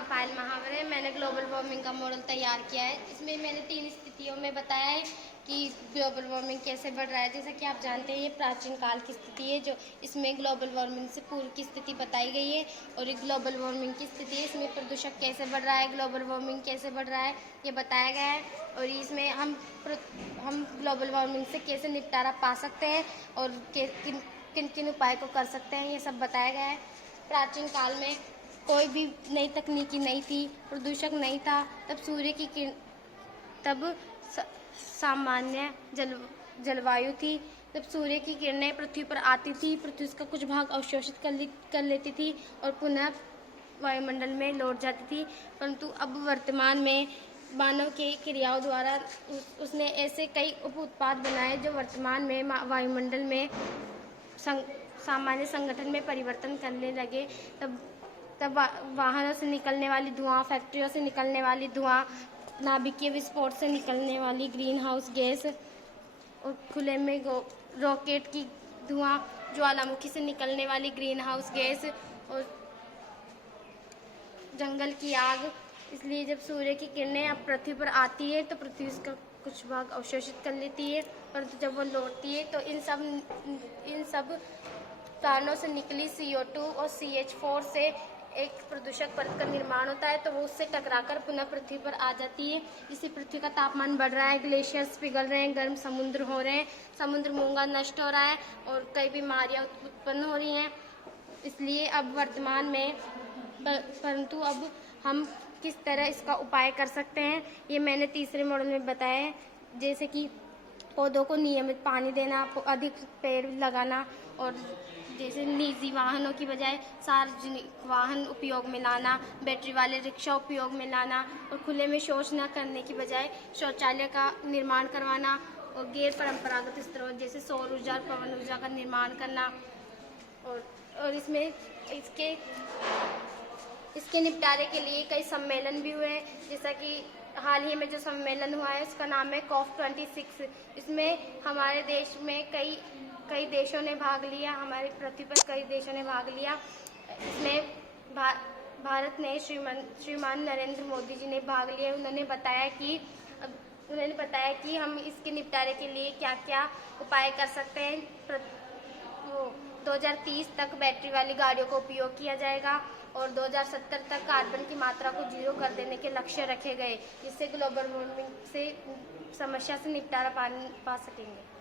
नाम पायल महावर है। मैंने ग्लोबल वार्मिंग का मॉडल तैयार किया है। इसमें मैंने 3 स्थितियों में बताया है कि ग्लोबल वार्मिंग कैसे बढ़ रहा है। जैसा कि आप जानते हैं, ये प्राचीन काल की स्थिति है, जो इसमें ग्लोबल वार्मिंग से पूर्व की स्थिति बताई गई है। और ये ग्लोबल वार्मिंग की स्थिति है, इसमें प्रदूषण कैसे बढ़ रहा है, ग्लोबल वार्मिंग कैसे बढ़ रहा है, ये बताया गया है। और इसमें हम ग्लोबल वार्मिंग से कैसे निपटारा पा सकते हैं और किन किन उपाय को कर सकते हैं, ये सब बताया गया है। प्राचीन काल में कोई भी नई तकनीकी नहीं थी, प्रदूषक नहीं था, तब सूर्य की किरण, तब सामान्य जलवायु थी। तब सूर्य की किरणें पृथ्वी पर आती थी, पृथ्वी का कुछ भाग अवशोषित कर लेती थी और पुनः वायुमंडल में लौट जाती थी। परंतु अब वर्तमान में मानव के क्रियाओं द्वारा उसने ऐसे कई उप उत्पाद बनाए जो वर्तमान में वायुमंडल में सामान्य संगठन में परिवर्तन करने लगे। तब वाहनों से निकलने वाली धुआं, फैक्ट्रियों से निकलने वाली धुआं, नाभिकीय विस्फोट से निकलने वाली ग्रीन हाउस गैस और खुले में रॉकेट की धुआं, ज्वालामुखी से निकलने वाली ग्रीन हाउस गैस और जंगल की आग। इसलिए जब सूर्य की किरणें अब पृथ्वी पर आती है तो पृथ्वी का कुछ भाग अवशोषित कर लेती है, परंतु जब वो लौटती है तो इन सब कारणों से निकली CO2 और CH4 से एक प्रदूषक परत का निर्माण होता है, तो वो उससे टकराकर पुनः पृथ्वी पर आ जाती है। जिससे पृथ्वी का तापमान बढ़ रहा है, ग्लेशियर्स पिघल रहे हैं, गर्म समुद्र हो रहे हैं, समुद्र मूंगा नष्ट हो रहा है और कई बीमारियां उत्पन्न हो रही हैं। इसलिए अब वर्तमान में परंतु अब हम किस तरह इसका उपाय कर सकते हैं, ये मैंने तीसरे मॉडल में बताया है। जैसे कि पौधों को नियमित पानी देना, अधिक पेड़ लगाना और जैसे निजी वाहनों की बजाय सार्वजनिक वाहन उपयोग में लाना, बैटरी वाले रिक्शा उपयोग में लाना और खुले में शौच न करने की बजाय शौचालय का निर्माण करवाना और गैर परंपरागत स्रोत जैसे सौर ऊर्जा और पवन ऊर्जा का निर्माण करना। और इसमें इसके निपटारे के लिए कई सम्मेलन भी हुए हैं। जैसा कि हाल ही में जो सम्मेलन हुआ है उसका नाम है COP26। इसमें हमारे देश में कई देशों ने भाग लिया, हमारी पृथ्वी पर कई देशों ने भाग लिया। इसमें भारत ने श्रीमान नरेंद्र मोदी जी ने भाग लिया। उन्होंने बताया कि हम इसके निपटारे के लिए क्या क्या उपाय कर सकते हैं। 2030 तक बैटरी वाली गाड़ियों का उपयोग किया जाएगा और 2070 तक कार्बन की मात्रा को 0 कर देने के लक्ष्य रखे गए, जिससे ग्लोबल वार्मिंग से समस्या से निपटारा पा सकेंगे।